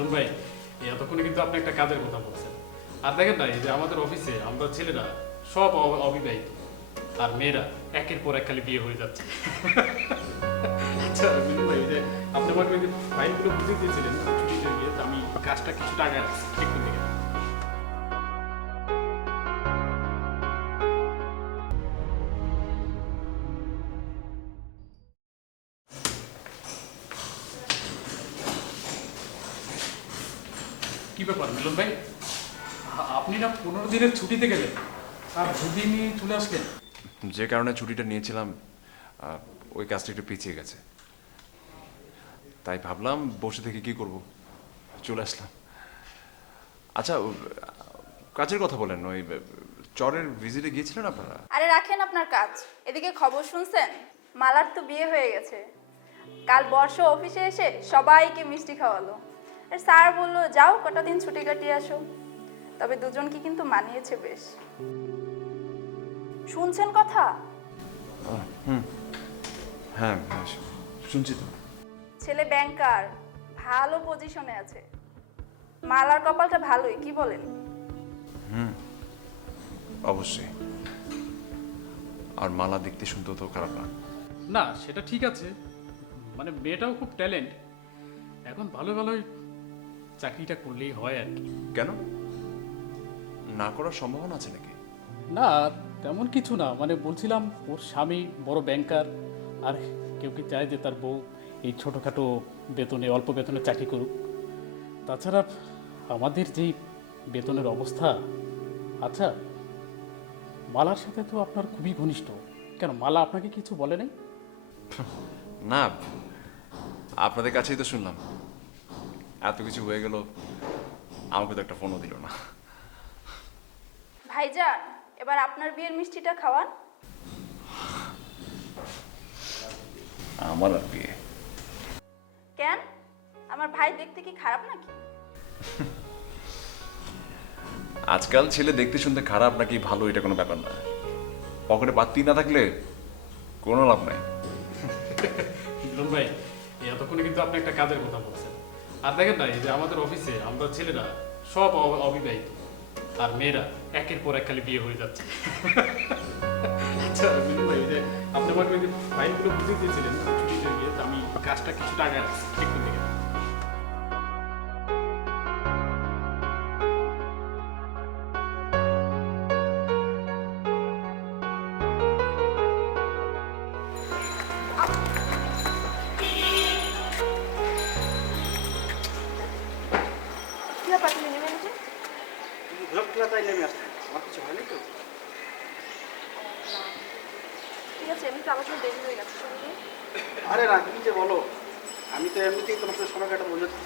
মিলন ভাই, এতক্ষণে কিন্তু আপনি একটা কাজের কথা বলছেন। আর দেখেন না, এই যে আমাদের অফিসে আমরা ছেলেরা সব অবিবাহিত, আর মেয়েরা একের পর এক খালি বিয়ে হয়ে যাচ্ছে। আচ্ছা মিলন ভাই, এই যে আপনি আমাকে ওই যে ফাইলগুলো বুঝিয়ে দিয়েছিলেন ছুটিতে গিয়ে, তো আমি কাজটা কিছু টাকা রাখছি একটু দিকে। কি ব্যাপার মিলন ভাই, আপনি না 15 দিনের ছুটিতে গেলেন আর দুদিনই চলে আসলেন? যে কারণে ছুটিটা নিয়েছিলাম ওই কাজটা একটু পিছিয়ে গেছে, তাই ভাবলাম বসে থেকে কি করব, চলে আসলাম। আচ্ছা কাজের কথা বলেন, ওই চরের ভিজিটে গিয়েছিলেন আপনারা? আরে রাখেন আপনার কাজ, এদিকে খবর শুনছেন? মালার তো বিয়ে হয়ে গেছে। কাল বর্ষ অফিসে এসে সবাইকে মিষ্টি খাওয়ালো। আর স্যার বললো যাও কটা দিন ছুটি কাটিয়ে আসো। তবে দুজনকে কিন্তু মানিয়েছে বেশ। শুনছেন কথা? হ্যাঁ শুনছি তো। ছেলে ব্যাংকার, ভালো পজিশনে আছে। মালার কপালটা ভালোই, কি বলেন? অবশ্যই। আর মালা দেখতে শুনতেও তো খারাপ না। না সেটা ঠিক আছে, মানে মেয়েটাও খুব ট্যালেন্ট। এখন ভালো ভালোই চাকরিটা করলেই হয় আর কি। কেন, না করার সম্ভাবনা আছে নাকি? না তেমন কিছু না, মানে বলছিলাম ওর স্বামী বড় ব্যাংকার, আর কেউ কি চায় যে তার বউ এই ছোটোখাটো বেতনে, অল্প বেতনে চাকরি করুক? তাছাড়া আমাদের যেই বেতনের অবস্থা, আচ্ছা মালার সাথে তো আপনার খুবই ঘনিষ্ঠ, কেন মালা আপনাকে কিছু বলে নাই? না, আপনাদের কাছেই তো শুনলাম। এত কিছু হয়ে গেল, আমাকে তো একটা ফোনও দিল না। ভাইজান, এবার আপনার বিয়ের মিষ্টিটা খাওয়ান। আমার আর বিয়ে? কেন? আমার ভাই দেখতে কি খারাপ নাকি? আজকাল ছেলে দেখতে শুনতে খারাপ নাকি ভালো এটা কোনো ব্যাপার না, পকেটে পাত্তি না থাকলে কোনো লাভ নাই। মিলন ভাই, এতক্ষণে কিন্তু আপনি একটা কাজের কথা বলছেন। আর দেখেন না, এই যে আমাদের অফিসে আমরা ছেলেরা সব অবিবাহিত, আর মেয়েরা একের পর এক খালি বিয়ে হয়ে যাচ্ছে। আচ্ছা মিলন ভাই, এই যে আপনি আমাকে ওই যে ফাইলগুলো বুঝিয়ে দিয়েছিলেন ছুটিতে গিয়ে, তো আমি কাজটা কিছু টাকা রাখছি একটু দিকে। কি ব্যাপার, তুমি নেমে এসেছো? ধরতলা তাই নেমে আসছে, আমার কিছু হয়নি তো। ঠিক আছে, এমনি তো আমার জন্য দেরি হয়ে গেছে। শুনুন, আরে না, কি যে বলো, আমি তো এমনিতেই তোমার সাথে সময় কাটাতে বোঝাচ্ছি।